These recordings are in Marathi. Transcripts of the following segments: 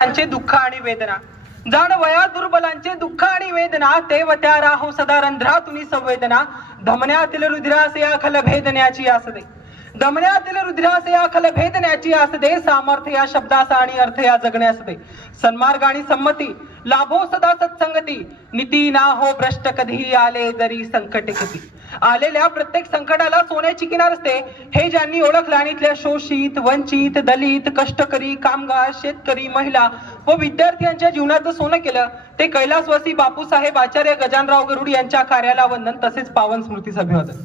त्यांचे दुःख आणि वेदना. जाण वया दुर्बलांचे दुःख आणि वेदना ते व त्या राहो सदा रंध्रातुनी संवेदना. धमन्यातील रुद्रास या खल भेदण्याची असते दमण्यातील या खल भेदण्याची असते सामर्थ्य या शब्दाचा आणि अर्थ या जगण्यास दे. सन्मार्ग आणि संमती लाभो सदा सत्संगती नीती ना हो भ्रष्ट कधीही आले जरी संकट किती. आलेल्या प्रत्येक संकटाला सोन्याची किनार असते. हे ज्यांनी ओळखलं आणि इथल्या शोषित वंचित दलित कष्टकरी कामगार शेतकरी महिला व विद्यार्थ्यांच्या जीवनाचं सोनं केलं ते कैलासवासी बापूसाहेब आचार्य गजानराव गरुड यांच्या कार्याला वंदन तसेच पावन स्मृती अभिवादन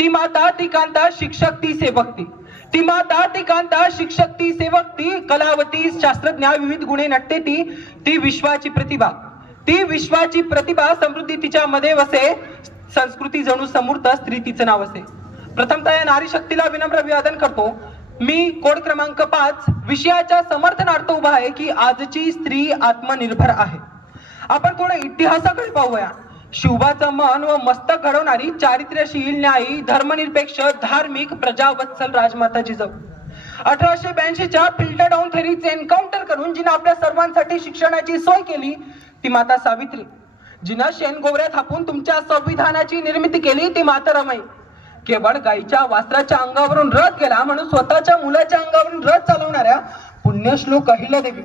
ती माता ती कांता शिक्षक ती सेवक ती. ती माता ती कांता शिक्षक ती सेवक ती कलावती शास्त्रज्ञ विविध गुणे नटते ती. ती विश्वाची प्रतिभा. ती विश्वाची प्रतिभा समृद्धी तिच्या मध्ये वसे. संस्कृती जणू समूर्त स्त्री तिचं नाव असे प्रथमतः या नारी शक्तीला विनम्र अभिवादन करतो. मी कोड क्रमांक पाच विषयाच्या समर्थनार्थ उभा आहे की आजची स्त्री आत्मनिर्भर आहे. आपण थोडं इतिहासाकडे पाहूया. शिवबाचं मन व मस्तक घडवणारी चारित्र्यशील न्यायी धर्मनिरपेक्ष धार्मिक प्रजावत्सल राजमाता जिजाऊ अठराशे ब्याऐंशीच्या फिल्टर डाऊन थेरीचे एन्काउंटर करून जिने आपल्या सर्वांसाठी शिक्षणाची सोय केली ती माता सावित्री. जिनं शेणगोवऱ्या थापून तुमच्या संविधानाची निर्मिती केली ती माता रमाई. केवळ गाईच्या वास्त्राच्या अंगावरून रथ गेला म्हणून स्वतःच्या मुलाच्या अंगावरून रथ चालवणाऱ्या पुण्यश्लोक अहिल्या देवी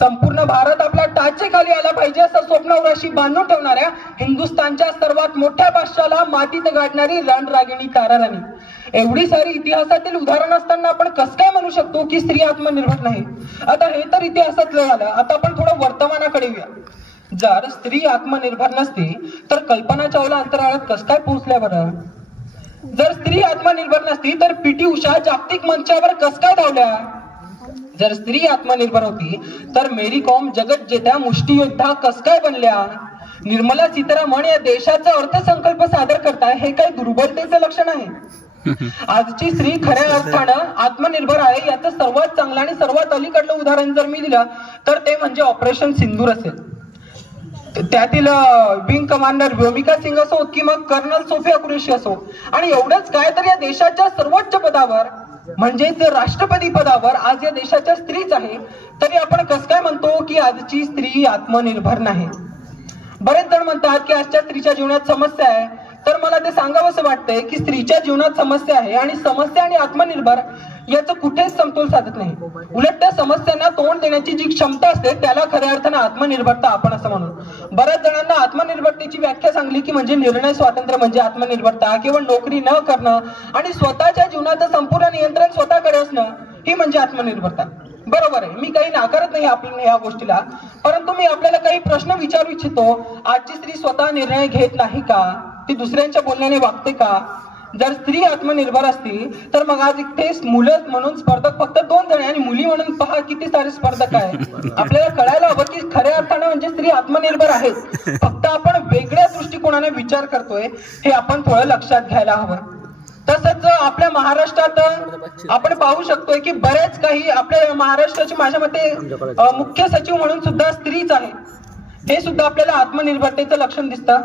संपूर्ण भारत आपल्या टाचेखाली आला पाहिजे असं स्वप्नवराशी बांधून ठेवणाऱ्या हिंदुस्थानच्या सर्वात मोठ्या पाश्चाला मातीत गाडणारी रणरागिणी ताराराणी एवढी सारी इतिहासातील उदाहरण असताना आपण कस काय म्हणू शकतो की स्त्री आत्मनिर्भर नाही? आता हे तर इतिहासातलं झालं आता आपण थोडं वर्तमानाकडे येऊया. जर स्त्री आत्मनिर्भर नसती तर कल्पना चावला अंतराळात कस काय पोहोचल्या बरं? जर स्त्री आत्मनिर्भर नसती तर पीटी उषा जागतिक मंचावर कस काय धावल्या? जर स्त्री आत्मनिर्भर होती तर मेरी कॉम जगत जेत्या मुष्टियोद्धा कस काय बनल्या? निर्मला सीतारामन या देशाचा अर्थसंकल्प सादर करताय हे काही दुर्बलतेचं लक्षण आहे. आजची स्त्री खऱ्या अर्थानं आत्मनिर्भर आहे याचं सर्वात चांगलं आणि सर्वात अलीकडलं उदाहरण जर मी दिलं तर ते म्हणजे ऑपरेशन सिंदूर असेल. त्यातील विंग कमांडर व्योमिका सिंग असो की मग कर्नल सोफिया कुरेशी असो आणि एवढंच काय तर या देशाच्या सर्वोच्च पदावर म्हणजेच राष्ट्रपती पदावर आज या देशाच्या स्त्रीच आहे तरी आपण कसं काय म्हणतो की आजची स्त्री आत्मनिर्भर नाही? बरेच जण म्हणतात की आजच्या स्त्रीच्या जीवनात समस्या आहे. तर मला ते सांगावं असं वाटतंय की स्त्रीच्या जीवनात समस्या आहे आणि समस्या आणि आत्मनिर्भर याचं कुठेच समतोल साधत नाही. उलट त्या समस्यांना तोंड देण्याची जी क्षमता असते त्याला खऱ्या अर्थानं आत्मनिर्भरता आपण असं म्हणून बऱ्याच जणांना आत्मनिर्भरतेची व्याख्या सांगली की म्हणजे निर्णय स्वातंत्र्य म्हणजे आत्मनिर्भरता. केवळ नोकरी न करणं आणि स्वतःच्या जीवनाचं संपूर्ण नियंत्रण स्वतःकडे असणं ही म्हणजे आत्मनिर्भरता. बरोबर आहे. मी काही नाकारत नाही आपण या गोष्टीला. परंतु मी आपल्याला काही प्रश्न विचारू इच्छितो. आजची स्त्री स्वतः निर्णय घेत नाही का? ती दुसऱ्यांच्या बोलण्याने वागते का? जर स्त्री आत्मनिर्भर असती तर मग आज इथे मुलं म्हणून स्पर्धक फक्त दोन जण आणि मुली म्हणून पहा किती सारे स्पर्धक आहे आपल्याला कळायला हवं की खऱ्या अर्थानं म्हणजे स्त्री आत्मनिर्भर आहेत. फक्त आपण वेगळ्या दृष्टिकोनाने विचार करतोय हे आपण थोडं लक्षात घ्यायला हवं. तसंच आपल्या महाराष्ट्रात आपण पाहू शकतोय की बऱ्याच काही आपल्या महाराष्ट्राची माझ्या मते मुख्य सचिव म्हणून सुद्धा स्त्रीच आहे. हे सुद्धा आपल्याला आत्मनिर्भरतेचं लक्षण दिसतं.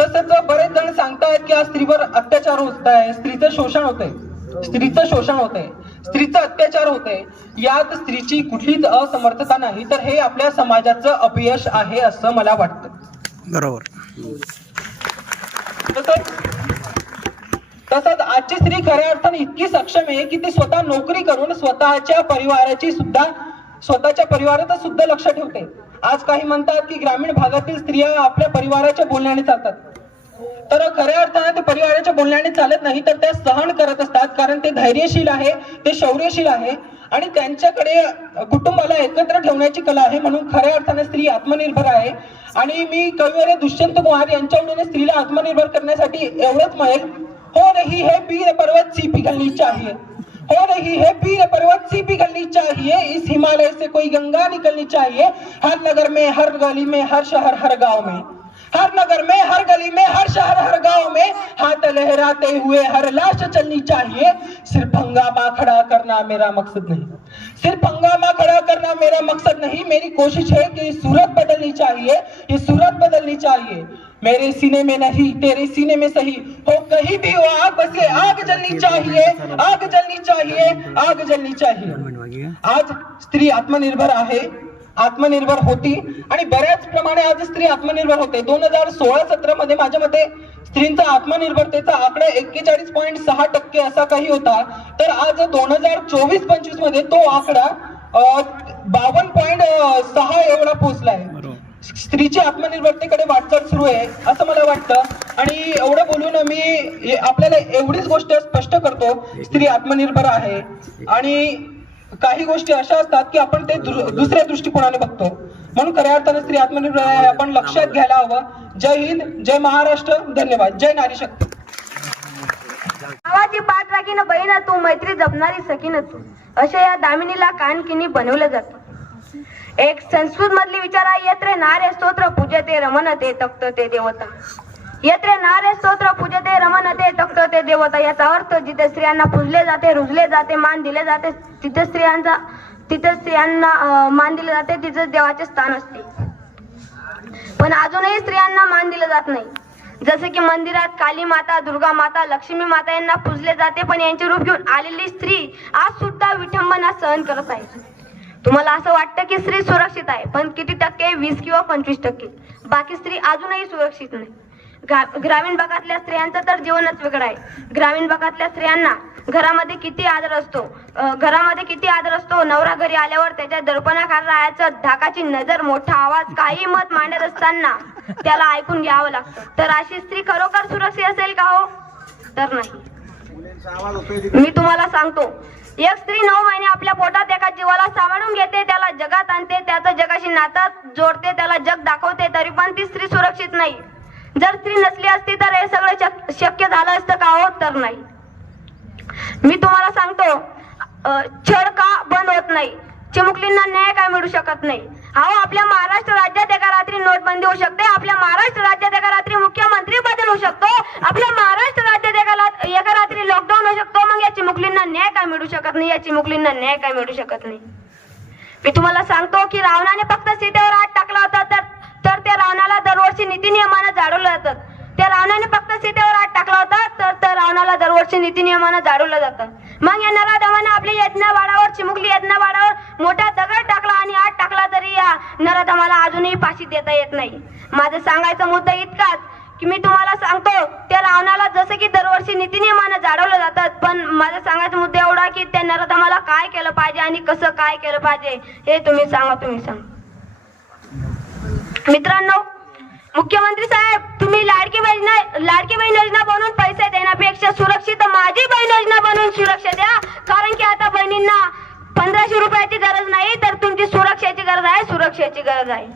तसंच बरेच जण सांगतायत की आज स्त्रीवर अत्याचार होत आहे स्त्रीचं शोषण होत आहे स्त्रीचं शोषण होत आहे स्त्रीचं अत्याचार होत आहे यात स्त्रीची कुठलीच असमर्थता नाही तर हे आपल्या समाजाचं अपयश आहे असं मला वाटतं. बरोबर. तसंच तसंच आजची स्त्री खऱ्या अर्थाने इतकी सक्षम आहे की ती स्वतः नोकरी करून स्वतःच्या परिवाराची सुद्धा स्वतःच्या परिवाराचं सुद्धा लक्ष ठेवते. आज काही म्हणतात की ग्रामीण भागातील स्त्रिया आपल्या परिवाराच्या बोलण्याने चालतात. तर खऱ्या अर्थाने ते परिवाराच्या बोलण्याने चालत नाही तर त्या सहन करत असतात कारण ते धैर्यशील आहे ते शौर्यशील आहे आणि त्यांच्याकडे कुटुंबाला एकत्र ठेवण्याची कला आहे. म्हणून खऱ्या अर्थाने स्त्री आत्मनिर्भर आहे. आणि मी कविवर्य दुष्यंत कुमार यांच्याकडून स्त्रीला आत्मनिर्भर करण्यासाठी एवढंच म्हणेल. हो रही हे पीर पर्वत सी पिघलनी चाहिए हो रही है पीर पर्वत सी पिघलनी चाहिए, इस हिमालय से कोई गंगा निकलनी चाहिए। हर नगर में, हर गली में, हर शहर, हर गाँव में। हर नगर में, हर गली में, हर शहर, हर गाँव में हाथ लहराते हुए हर लाश चलनी चाहिए। सिर्फ़ हंगामा खड़ा करना मेरा मकसद नहीं। सिर्फ़ हंगामा खड़ा करना मेरा मकसद नहीं। मेरी कोशिश है कि सूरत बदलनी चाहिए, ये सूरत बदलनी चाहिए। मेरे सीने में नहीं तेरे सीने में सही। हो कहीं भी हो आग बसे आग जलनी चाहिए आग जलनी चाहिए आग जलनी चाहिए। आज स्त्री आत्मनिर्भर आहे आत्मनिर्भर होती आणि बऱ्याच प्रमाणे आज स्त्री आत्मनिर्भर होते. दोन हजार सोळा सतरा मध्ये माझ्या मते स्त्रींचा आत्मनिर्भरतेचा आकडा एक्केचाळीस पॉईंट सहा टक्के असा काही होता. तर आज दोन हजार चोवीस पंचवीसमध्ये तो आकडा बावन्न पॉईंट सहा एवढा पोहोचलाय. स्त्रीची आत्मनिर्भरतेकडे वाटचाल सुरू आहे असं मला वाटतं. आणि एवढं बोलून मी आपल्याला एवढीच गोष्ट स्पष्ट करतो स्त्री आत्मनिर्भर आहे. आणि काही गोष्टी अशा असतात की आपण ते दुसऱ्या दृष्टिकोनाने बघतो. म्हणून खऱ्या अर्थाने स्त्री आत्मनिर्भर आहे आपण लक्षात घ्यायला हवं. जय हिंद जय महाराष्ट्र धन्यवाद. जय नारी शक्ती. गावाची पाठ राखीन बहीण तू मैत्री जपणारी सकीन तू. अशा या दामिनीला कानकिनी बनवलं जातं. एक संस्कृत मधली विचार आहे येत्रे नारे स्तोत्र पूजते रमनते तक्त ते देवता. यत्रे नारे स्तोत्र पूजते रमनते तक्त ते देवता. याचा अर्थ जिथे स्त्रियांना पूजले जाते रुजले जाते मान दिले जाते तिथे स्त्रियांचा तिथे स्त्रियांना मान दिले जाते तिथे देवाचे स्थान असते. पण अजूनही स्त्रियांना मान दिलं जात नाही. जसे की मंदिरात काली माता दुर्गा माता लक्ष्मी माता यांना पूजले जाते पण यांचे रूप घेऊन आलेली स्त्री आज सुद्धा विठंबना सहन करत आहे. तुम्हाला असं वाटतं की स्त्री सुरक्षित आहे पण किती टक्के? वीस किंवा पंचवीस टक्के. बाकी स्त्री अजूनही सुरक्षित नाही. ग्रा- ग्रामीण भागातल्या स्त्रियांचं तर जीवनच वेगळं आहे. ग्रामीण भागातल्या स्त्रियांना घरामध्ये किती आदर असतो? घरामध्ये किती आदर असतो? नवरा घरी आल्यावर त्याच्या दर्पणाखाली राहायचं धाकाची नजर मोठा आवाज काही मत मांडत असताना त्याला ऐकून घ्यावं लागतं. तर अशी स्त्री खरोखर सुरक्षित असेल का हो? तर नाही. मी तुम्हाला सांगतो एक स्त्री नऊ महिने आपल्या पोटात एका जीवाला सांभाळून घेते त्याला जगात आणते त्याचं जगाशी नातात जोडते त्याला जग दाखवते तरी पण ती स्त्री सुरक्षित नाही. जर स्त्री नसली असती तर हे सगळं शक- शक्य झालं असतं का हो? तर नाही. मी तुम्हाला सांगतो छळ का बंद होत नाही? चिमुकलींना न्याय काय मिळू शकत नाही. अहो आपल्या महाराष्ट्र राज्यात एका रात्री नोटबंदी होऊ शकते. आपल्या महाराष्ट्र राज्यात एका रात्री मुख्यमंत्री बदल होऊ शकतो. आपल्या महाराष्ट्र राज्यात एका एका रात्री लॉकडाऊन होऊ शकतो. मग याची मुकलींना न्याय काय मिळू शकत नाही? याची मुकलींना न्याय काय मिळू शकत नाही? मी तुम्हाला सांगतो की रावणाने फक्त सीतेवर हात टाकला होता. तर तर त्या रावणाला दरवर्षी नीती नियमानं जाळवलं जातं. त्या रावणाने फक्त सीतेवर हात टाकला होता तर त्या रावणाला दरवर्षी नीती नियमानं जाळवलं जातं. मग या नराधमानं आपली यज्ञवाडावर चिमुकली यज्ञवाडावर मोठा दगड टाकला आणि आत टाकला तरी या नराधमाला अजूनही फाशी देता येत नाही. माझं सांगायचा मुद्दा इतकाच की मी तुम्हाला सांगतो त्या रावणाला जसं की दरवर्षी नीती नियमानं जाळवलं जातात पण माझा सांगायचा मुद्दा एवढा की त्या नराधमाला काय केलं पाहिजे आणि कसं काय केलं पाहिजे हे तुम्ही सांगा तुम्ही सांगा. मित्रांनो मुख्यमंत्री साहेब तुम्ही लाडकी बहीण लाडकी बहीण योजना बनवून पैसे देण्यापेक्षा सुरक्षित माझी बहीण योजना बनवून सुरक्षा द्या. कारण की आता बहिणींना पंधराशे रुपयाची गरज नाही तर तुमची सुरक्षेची गरज आहे सुरक्षेची गरज आहे.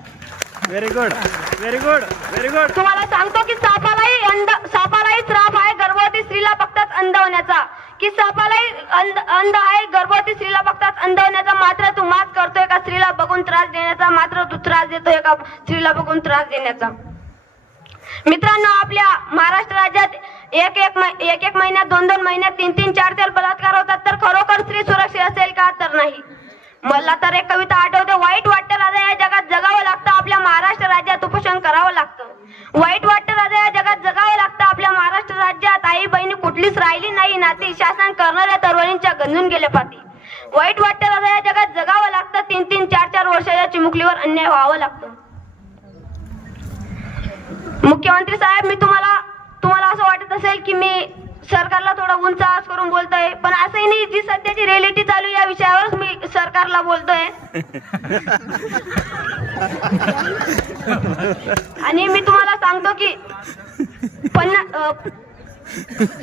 Very good very good very good तुम्हाला सांगतो की सापालाही अंध सापालाही श्राप आहे गर्भवती स्त्रीला फक्तच अंध होण्याचा की सापालाही अंध अंध आहे गर्भवती स्त्रीला फक्तच अंध होण्याचा मात्र तू मात करतोय का? स्त्रीला बघून त्रास देण्याचा मात्र तू त्रास देतोय का? स्त्रीला बघून त्रास देण्याचा. मित्रांनो आपल्या महाराष्ट्र राज्यात एक एक एक एक महिन्यात दोन दोन महिन्यात तीन तीन चार चार बलात्कार होतात. तर खरोखर स्त्री सुरक्षित असेल का? तर नाही. मला तर एक कविता आठवते. वाईट वाटतं राजा या जगात जगावं लागतं. आपल्या महाराष्ट्र राज्यात उपोषण करावं लागतं. वाईट वाटतं राजा या जगात जगावं लागतं. आपल्या महाराष्ट्र राज्यात आई बहिणी कुठलीच राहिली नाही. नाती शासन करणाऱ्या तरुणींच्या गंजून गेले पाती वाईट वाटतं राजा या जगात जगावं लागतं. तीन तीन चार चार वर्षाच्या चिमुकलीवर अन्याय व्हावं लागतं. मुख्यमंत्री साहेब मी तुम्हाला तुम्हाला असं वाटत असेल की मी सरकारला थोडा उंच आवाज करून बोलतोय पण असंही नाही जी सध्याची रियालिटी चालू या विषयावरच मी सरकारला बोलतोय. आणि मी तुम्हाला सांगतो की पन्नास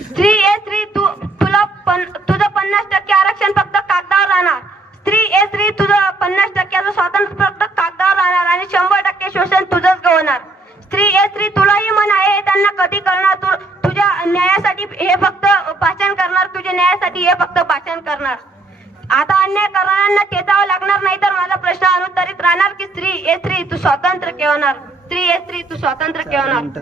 स्त्री ए स्त्री तू तुला पन तुझं पन्नास टक्के आरक्षण फक्त कागदावर राहणार. स्त्री ए स्त्री तुझं पन्नास टक्क्याचं स्वातंत्र्य फक्त कागदावर राहणार आणि शंभर टक्के शोषण तुझंच गवणार स्त्री ए स्त्री तुलाही मन आहे हे त्यांना कधी करणार? तू तुझ्या न्यायासाठी हे फक्त भाषण करणार तुझ्या न्यायासाठी हे फक्त भाषण करणार. आता अन्याय करणाऱ्यांना टेचावं लागणार नाही तर माझा प्रश्न अनुत्तरित राहणार की स्त्री ए स्त्री तू स्वातंत्र्य केवणार स्त्री ए स्त्री तू स्वातंत्र्य केवणार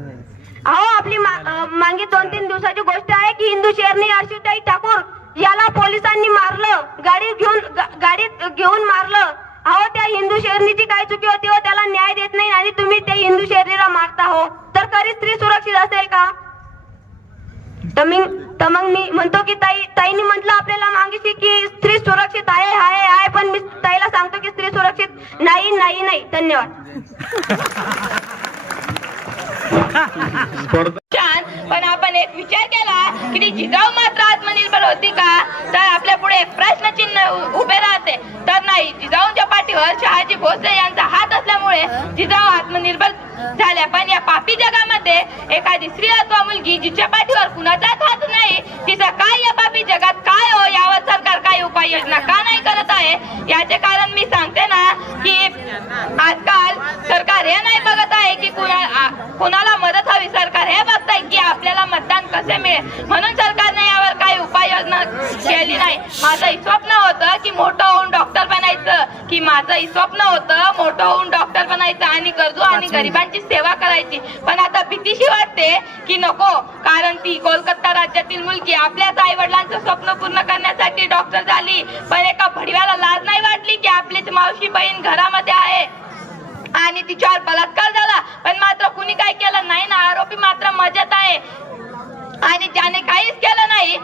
अहो आपली मागे दोन तीन दिवसाची गोष्ट आहे की हिंदू शेरनी आशिताई ठाकूर याला पोलिसांनी मारलं गाडी घेऊन गाडीत घेऊन मारलं. अहो त्या हिंदू शेरणीची काय चुकी होती हो त्याला न्याय देत नाही आणि तुम्ही हिंदू शेरणीला मारता हो तर खरी स्त्री सुरक्षित असेल का? तर मी तर मग मी म्हणतो की ताई ताईनी म्हटलं आपल्याला मागेशी की स्त्री सुरक्षित आहे आहे आहे पण मी ताईला सांगतो की स्त्री सुरक्षित नाही नाही नाही. धन्यवाद. छान. पण आपण एक विचार केला की ती जिजाऊ मात्र आत्मनिर्भर होती का? तर आपल्या पुढे एक प्रश्नचिन्ह चिन्ह उभे राहते. तर नाही जिजाऊच्या पाठीवर शहाजी भोसले यांचा हात असल्यामुळे जिजाऊ आत्मनिर्भर झाल्या. पण या पापी जगामध्ये एखादी स्त्री अथवा मुलगी जिच्या पाठीवर कुणाचाच हात नाही तिचा काय या पापी जगात काय हो? यावर सरकार काय उपाययोजना का नाही करत आहे? याचे कारण मी सांगते ना की आजकाल सरकार हे नाही बघत आहे की कुणा आ- कुणाला मदत हवी सरकार? हे बघताय की आपल्याला मतदान कसे मिळेल? म्हणून सरकारने यावर काही उपाययोजना केली नाही. माझं स्वप्न होतं की मोठं होऊन डॉक्टर बनायचं. की माझं स्वप्न होतं मोठं होऊन डॉक्टर बनायचं आणि गरजू आणि गरिबांची सेवा करायची. पण आता भीतीशी वाटते की नको कारण ती कोलकाता राज्यातील मुलगी आपल्याच आई वडिलांचं स्वप्न पूर्ण करण्यासाठी डॉक्टर झाली. पण एका भडव्याला लाज नाही वाटली की आपलीच मावशी बहीण घरामध्ये आहे? आणि तिच्यावर बलात्कार झाला. पण मात्र कुणी काय केलं नाही ना आरोपी मात्र मजेत आहे. आणि ज्याने काहीच केलं नाही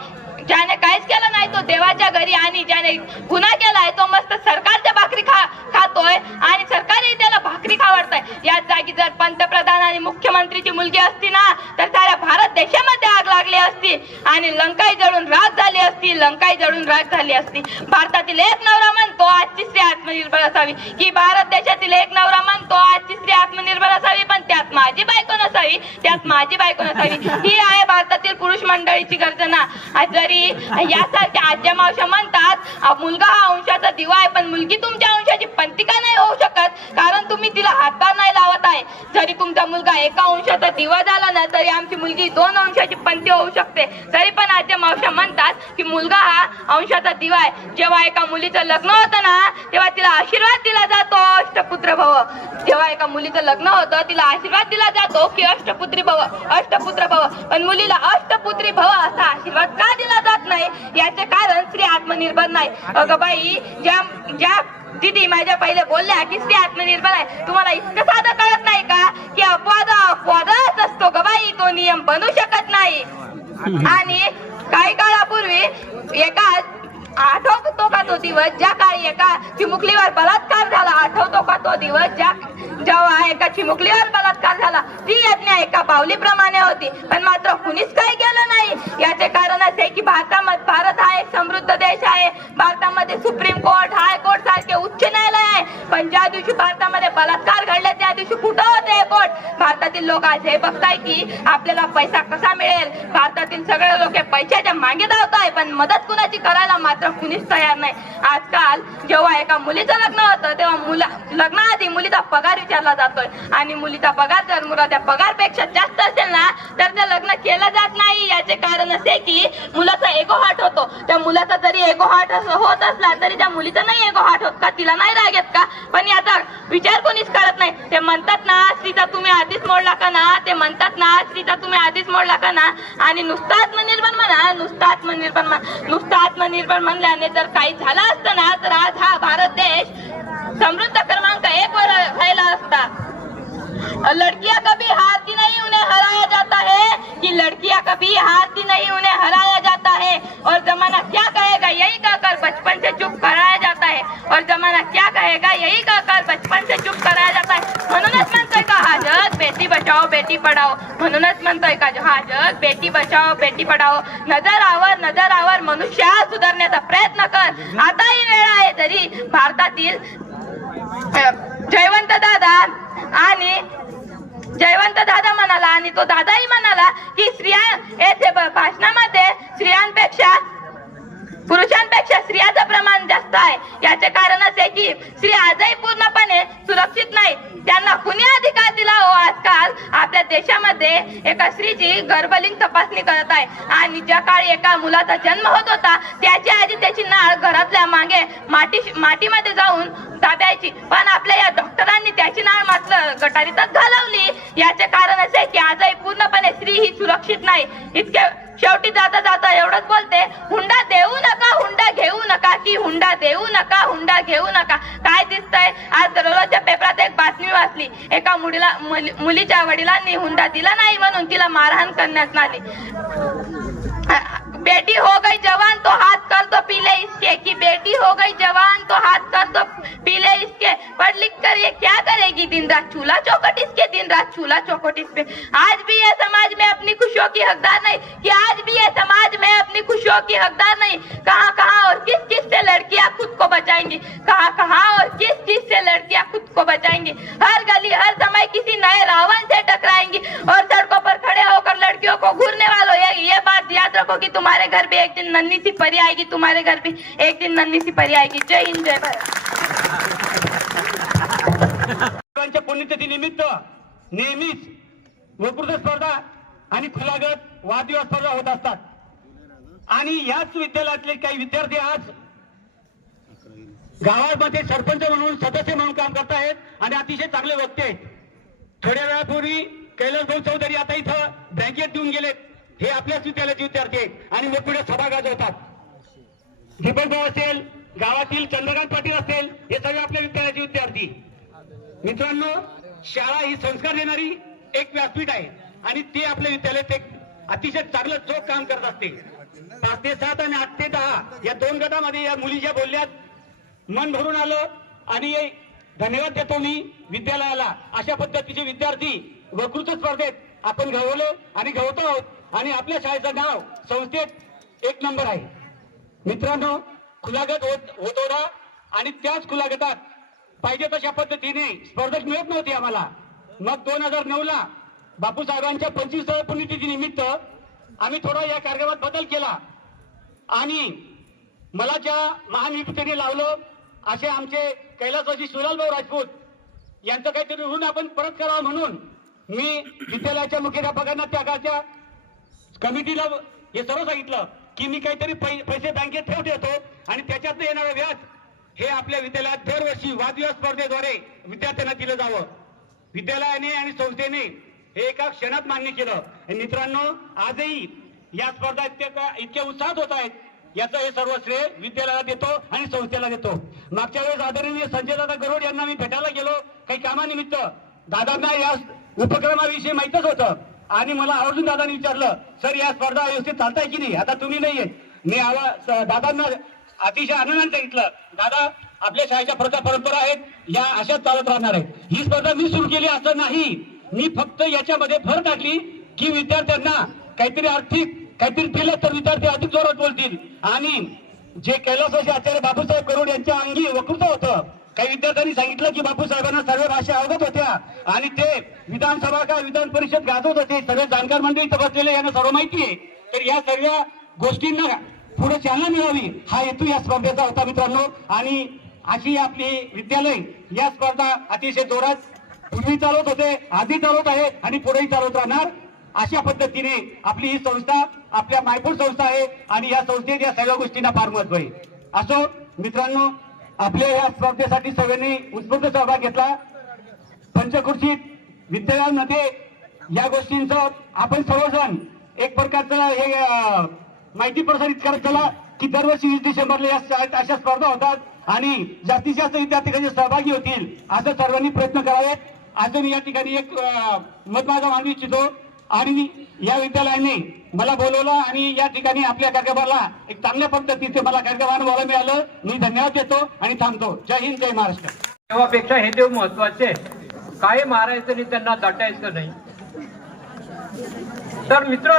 ज्याने काहीच केलं नाही तो देवाच्या घरी आणि ज्याने गुन्हा केलाय तो मस्त सरकारच्या भाकरी खा खातोय. आणि सरकारही त्याला भाकरी खावडताय याच जागी जर पंतप्रधान आणि मुख्यमंत्रीची मुलगी असती ना तर साऱ्या भारत देशामध्ये आग लागली असती. आणि लंकाई जळून राख झाली असती लंकाई जळून राख झाली असती. भारतातील एक नवरा म्हणतो आजची स्त्री आत्मनिर्भर असावी. की भारत देशातील एक नवरा म्हणतो आजची स्त्री आत्मनिर्भर असावी पण त्यात माझी बायको नसावी त्यात माझी बायको नसावी. ही आहे भारतातील पुरुष मंडळीची गर्जना. जरी यासारख्या आजच्या मावशा म्हणतात मुलगा हा अंशाचा दिवा आहे पण मुलगी तुमच्या अंशाची पंतिका नाही होऊ शकत. कारण तुम्ही तिला हातभार नाही लावत आहे. जरी तुमचा मुलगा एका अंशाचा दिवा झाला ना तरी आमची मुलगी दोन अंशाची पंथी होऊ शकते. तरी पण आज मावश्या म्हणतात की मुलगा हा अंशाचा दिवा आहे. जेव्हा एका मुलीचं लग्न होतं ना तेव्हा तिला आशीर्वाद दिला जातो अष्टपुत्र भव. जेव्हा एका मुलीचं लग्न होतं तिला आशीर्वाद दिला जातो की अष्टपुत्री भव अष्टपुत्र भव. पण मुलीला अष्टपुत्री भव असा आशीर्वाद का दिला जात नाही? याचे कारण स्त्री आत्मनिर्भर नाही. अगं बाई ज्या ज्या दिदी माझ्या पहिले बोलल्या की स्त्री आत्मनिर्भर आहे? तुम्हाला इतकं साधं कळत नाही का की अपवाद अपवादच असतो ग बाई. तो नियम बनू शकत नाही. आणि काही काळापूर्वी एका आठवतो का तो दिवस? ज्या काळी एका चिमुकलीवर बलात्कार झाला आठवतो का तो दिवस? ज्या जेव्हा एका चिमुकलीवर बलात्कार झाला ती यज्ञ एका बावलीप्रमाणे होती. पण मात्र कुणीच काही केलं नाही. याचे कारण असे की भारतामध्ये भारत हा एक समृद्ध देश आहे. भारतामध्ये सुप्रीम कोर्ट हायकोर्ट सारखे उच्च न्यायालय आहे. पण ज्या दिवशी भारतामध्ये बलात्कार घडले त्या दिवशी कुठं होते कोर्ट? भारतातील लोक आज हे बघताय की आपल्याला पैसा कसा मिळेल? भारतातील सगळे लोक पैशाच्या मागे धावत आहे पण मदत कुणाची करायला मात्र कुणीच तयार नाही. आजकाल जेव्हा एका मुलीचं लग्न होतं तेव्हा मुला लग्नाआधी मुलीचा पगार विचारला जातोय आणि मुलीचा पगार जर मुलाच्या पगारपेक्षा जास्त असेल ना तर ते लग्न केलं जात नाही. याचे कारण असे की मुलाचा एगो होतो. त्या मुलाचा जरी एगो होत असला तरी त्या मुलीचा नाही एगो होत का? तिला नाही राग येत का? पण याचा विचार कोणीच करत नाही. ते म्हणतात ना स्त्रीचा तुम्ही आधीच मोडला का ना? ते म्हणतात ना स्त्रीचा तुम्ही आधीच मोडला का ना? आणि नुसतं आत्मनिर्भर म्हणा नुसतं आत्मनिर्भर म्हणा नुसतं आत्मनिर्भर म्हणा म्हणल्याने जर काही झालं असतं ना तर आज हा भारत देश समृद्ध क्रमांक एक वर राहिला असता. लड़कियां कभी हारती नहीं उन्हें हराया जाता है कि लड़कियां कभी हारती नहीं उन्हें हराया जाता है। और जमाना क्या कहेगा यही कहकर बचपन से चुप कराया जाता है। और जमाना क्या कहेगा यही कहकर बचपन से चुप कराया जाता है। म्हणूनच म्हणतोय का हा जग बेटी बचाओ बेटी पढाओ। म्हणूनच म्हणतोय का हा जग बेटी बचाओ बेटी पढाओ। नजरावर नजरावर मनुष्य सुधारण्याचा प्रयत्न कर। आता ही वेळ आहे तरी भारतातील जयवंत दादा आणि जयवंत दादा म्हणाला आणि तो दादाही म्हणाला की स्त्रिया येथे ब- भाषणामध्ये स्त्रियांपेक्षा पुरुषांपेक्षा स्त्रियाचं प्रमाण जास्त आहे. याचे कारण असे की स्त्री आजही पूर्णपणे सुरक्षित नाही त्यांना कुणी अधिकार दिला हो आजकाल? आपल्या देशामध्ये एका स्त्रीची गर्भलिंग तपासणी करत आहे. आणि ज्या काळी एका मुलाचा जन्म होत होता त्याची आधी त्याची नाळ घरातल्या मागे माटी मातीमध्ये जाऊन दाब्यायची पण आपल्या या डॉक्टरांनी त्याची नाळ मात्र गटारीतच घालवली. याचे कारण असे की आजही पूर्णपणे स्त्री ही सुरक्षित नाही. इतके शेवटी जाता जाता एवढंच बोलते हुंडा देऊ नका हुंडा घेऊ नका की हुंडा देऊ नका हुंडा घेऊ नका. काय दिसतंय? आज दररोजच्या पेपरात एक बातमी वाचली. एका मुलीला मुलीच्या वडिलांनी हुंडा दिला नाही म्हणून तिला मारहाण करण्यात आली. बेटी हो गई जवान तो हाथ कर दो पीले इसके कि बेटी हो गई जवान तो हाथ कर दो पीले इसके। पढ़ लिख कर ये क्या करेगी दिन रात? चूल्हा चौकट इसके, दिन रात चूल्हा चौकट इस आज भी ये समाज में अपनी खुशियों की हकदार नहीं। कि आज भी ये समाज में अपनी खुशियों की हकदार नहीं। कहाँ कहाँ और किस किस से लड़कियाँ खुद को बचाएँगी? कहाँ कहाँ और किस किस से लड़कियाँ खुद को बचाएँगी? हर गली, हर समय किसी नए रावण से टकराएँगी। और सड़कों पर खड़े होकर लड़कियों को घूरने वालों, ये ये बात याद रखो कि तुम्हारे तुम्हारे घर भी एक दिन नन्ही सी परी आएगी तुम्हारे घर भी एक दिन नन्ही सी परी आएगी। जय हिंद जय भारत। पुण्यतिथी निमित्त नेहमीच वकृत स्पर्धा आणि खुलागत वादविवाद स्पर्धा होत असतात. आणि याच विद्यालयातले काही विद्यार्थी आज गावामध्ये सरपंच म्हणून सदस्य म्हणून काम करत आहेत आणि अतिशय चांगले वक्ते आहेत. थोड्या वेळापूर्वी कैलास भाऊ चौधरी आता इथं बँकेत देऊन गेलेत. हे आपल्याच विद्यालयाचे विद्यार्थी आहेत आणि मोठमोठ्या सभा गाजवतात दीपक भाऊ असेल गावातील चंद्रकांत पाटील असेल हे सगळे आपल्या विद्यालयाचे विद्यार्थी. मित्रांनो शाळा ही संस्कार देणारी एक व्यासपीठ आहे आणि ते आपल्या विद्यालयात एक अतिशय चांगलं चोख काम करत असते. पाच ते सात आणि आठ ते दहा या दोन गटामध्ये या मुली ज्या बोलल्यात मन भरून आलं आणि धन्यवाद देतो मी विद्यालयाला. अशा पद्धतीचे विद्यार्थी वकृत स्पर्धेत आपण घडवले आणि घडवतो आहोत. आणि आपल्या शाळेचं नाव संस्थेत एक नंबर आहे. मित्रांनो खुलागत होत होत होता आणि त्याच खुलागतात पाहिजे तशा पद्धतीने स्पर्धक मिळत नव्हती आम्हाला. मग दोन हजार नऊ ला बापूसाहेबांच्या पंचवीसाव्या पुण्यतिथी निमित्त आम्ही थोडा या कार्यक्रमात बदल केला. आणि मला ज्या महाविभूतीने लावलं असे आमचे कैलासवासी सुलालभाऊ राजपूत यांचं काहीतरी ऋण आपण परत करावं म्हणून मी विद्यालयाच्या मुख्याध्यापकांना त्या काळच्या कमिटीला हे सर्व सांगितलं की मी काहीतरी पै- पैसे बँकेत ठेव देतो आणि त्याच्यात येणारं व्याज हे आपल्या विद्यालयात दरवर्षी वादविवाद स्पर्धेद्वारे विद्यार्थ्यांना दिलं जावं. विद्यालयाने आणि संस्थेने हे एका क्षणात मान्य केलं. मित्रांनो आजही या स्पर्धा इतक्या इतक्या उत्साहात होत आहेत याचं हे सर्व श्रेय विद्यालयाला देतो आणि संस्थेला देतो. मागच्या वेळेस आदरणीय संजय दादा गरोड यांना मी भेटायला गेलो. काही कामानिमित्त. दादांना या उपक्रमाविषयी माहितच होतं. आणि मला आवर्जून दादांनी विचारलं सर या स्पर्धा व्यवस्थित चालताय की नाही? आता तुम्ही नाहीये मी आवा दादांना अतिशय आनंदाने सांगितलं दादा आपल्या शाळेच्या प्रथा परंपरा आहेत या अशाच चालत राहणार आहेत. ही स्पर्धा मी सुरू केली असं नाही. मी फक्त याच्यामध्ये भर टाकली की विद्यार्थ्यांना काहीतरी आर्थिक काहीतरी दिलं तर विद्यार्थी अधिक जोरात बोलतील. आणि जे कैलासाचे आचार्य बाबूसाहेब करोड यांच्या अंगी वकृत होतं काही विद्यार्थ्यांनी सांगितलं की बापूसाहेबांना सर्व भाषा अवगत होत्या. आणि ते विधानसभा का विधान परिषद गाजवत होते सर्व जाणकार मंडळी इथं बसलेले यांना सर्व माहिती आहे. तर या सर्व गोष्टींना पुढे चालना मिळावी हा हेतू या स्पर्धेचा होता मित्रांनो. आणि अशी आपली विद्यालय या स्पर्धा अतिशय जोरात पूर्वी चालवत होते आधी चालवत आहे आणि पुढेही चालवत राहणार. अशा पद्धतीने आपली ही संस्था आपल्या मायपूर संस्था आहे आणि या संस्थेत या सगळ्या गोष्टींना फार महत्त्व आहे. असो मित्रांनो आपल्या या स्पर्धेसाठी सगळ्यांनी उत्स्फूर्त सहभाग घेतला. पंचकृषीत विद्यालयामध्ये या गोष्टींचं आपण सर्वजण एक प्रकारचं हे माहिती प्रसारित करत चला की दरवर्षी वीस डिसेंबरला या अशा स्पर्धा होतात आणि जास्तीत जास्त विद्यार्थी सहभागी होतील असं सर्वांनी प्रयत्न करावेत. आज मी या ठिकाणी एक मत माझा मांडू इच्छितो. आणि या विद्यालयाने मला बोलवलं आणि या ठिकाणी आपल्या कार्यक्रमाला एक चांगल्या पद्धतीचे मला कार्यक्रमाला बोलायला मिळालं. मी धन्यवाद देतो आणि थांबतो. जय हिंद जय महाराष्ट्र. तेव्हापेक्षा हे देव महत्त्वाचे काही मारायचं नाही त्यांना दटायचं नाही. तर मित्र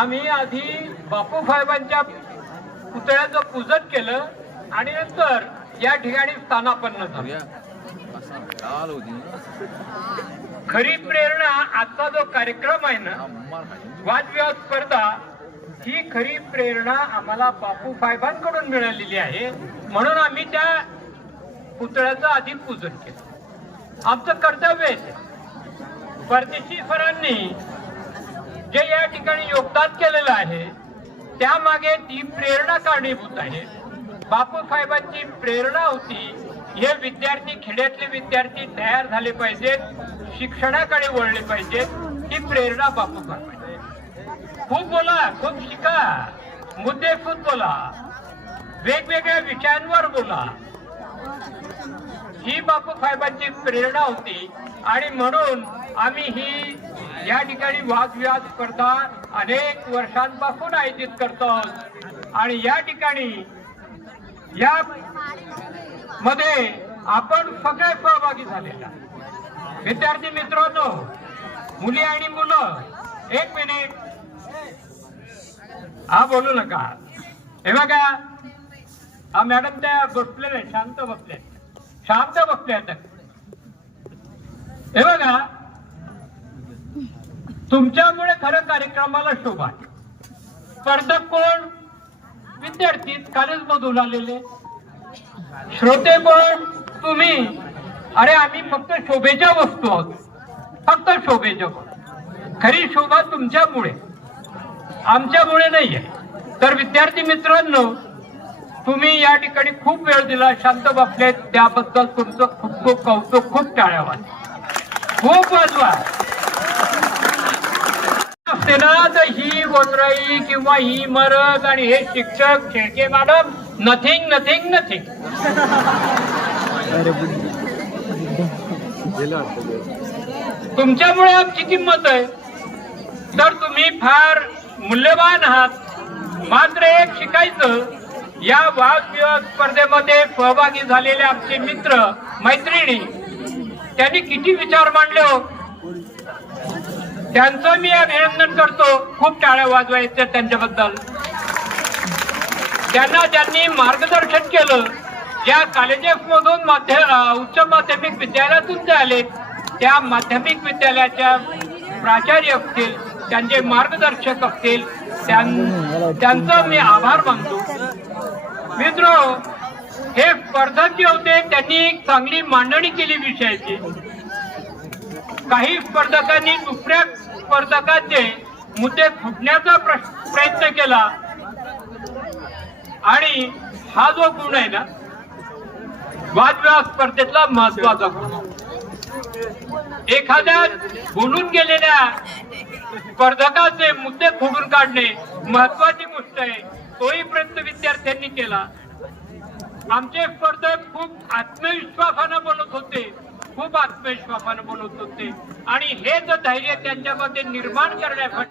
आम्ही आधी बापू साहेबांच्या पुतळ्याचं पूजन केलं आणि नंतर या ठिकाणी स्थानापन्न झालं. खरी प्रेरणा आजचा जो कार्यक्रम आहे ना वादविवाद स्पर्धा ही खरी प्रेरणा आम्हाला बापू साहेबांकडून मिळालेली आहे. म्हणून आम्ही त्या पुतळ्याचं आधी पूजन केलं. आमचं कर्तव्य आहे. परदेशी सरांनी जे या ठिकाणी योगदान केलेलं आहे त्यामागे ती प्रेरणा कारणीभूत आहे. बापू साहेबांची प्रेरणा होती हे विद्यार्थी खेड्यातले विद्यार्थी तयार झाले पाहिजेत शिक्षणाकडे वळले पाहिजेत ही प्रेरणा बापू खूप बोला खूप शिका. मुद्देसूद बोला. वेगवेगळ्या विषयांवर बोला. ही बापू साहेबांची प्रेरणा होती आणि म्हणून आम्ही ही या ठिकाणी वादविवाद स्पर्धा अनेक वर्षांपासून आयोजित करतो आहोत. आणि या ठिकाणी या मध्ये आपण सगळे सहभागी झालेला विद्यार्थी मित्रांनो मुली आणि मुलं एक मिनिट हा बोलू नका. हे बघा हा मॅडम त्या बसलेल्या शांत बसल्या शांत बसल्या आहेत. हे बघा तुमच्यामुळे खरं कार्यक्रमाला शोभा स्पर्धक कोण? विद्यार्थी कॉलेज मधून आलेले. श्रोते पण तुम्ही. अरे आम्ही फक्त शोभेच्या वस्तू आहोत. फक्त शोभेच्या खरी शोभा तुमच्यामुळे. आमच्यामुळे नाहीये. तर विद्यार्थी मित्रांनो तुम्ही या ठिकाणी खूप वेळ दिला. शांत बसलेत त्याबद्दल तुमचं खूप खूप कौतुक खूप टाळ्या खूप वाजवा. असते ना तर ही गोंधळी किंवा ही मरग आणि हे शिक्षक Shelke madam nothing nothing nothing तुमच्यामुळे आमची किंमत आहे. तर तुम्ही फार मूल्यवान आहात. मात्र एक शिकायचं या वादविवाद स्पर्धेमध्ये सहभागी झालेले आमचे मित्र मैत्रिणी त्यांनी किती विचार मांडले हो? त्यांचं मी अभिनंदन करतो. खूप टाळ्या वाजवायच्या त्यांच्याबद्दल. त्यांना ज्यांनी मार्गदर्शन केलं ज्या कॉलेजेस मधून उच्च माध्यमिक विद्यालयातून जे आले त्या माध्यमिक विद्यालयाच्या प्राचार्य असतील त्यांचे मार्गदर्शक असतील त्यांचा त्यांचं मी आभार मानतो. मित्र हे स्पर्धक जे होते त्यांनी एक चांगली मांडणी केली विषयाची. काही स्पर्धकांनी दुसऱ्या स्पर्धकांचे मुद्दे फुटण्याचा प्रयत्न केला. आणि हा जो गुण आहे ना वादविवाद स्पर्धेतला महत्त्वाचा एखाद्या बोलून गेलेल्या स्पर्धकाचे मुद्दे खोडून काढणे महत्वाची गोष्ट आहे. तोही प्रयत्न विद्यार्थ्यांनी केला. आमचे स्पर्धक खूप आत्मविश्वासानं बोलत होते. खूप आत्मविश्वासानं बोलत होते. आणि हेच धैर्य त्यांच्यामध्ये निर्माण करण्यासाठी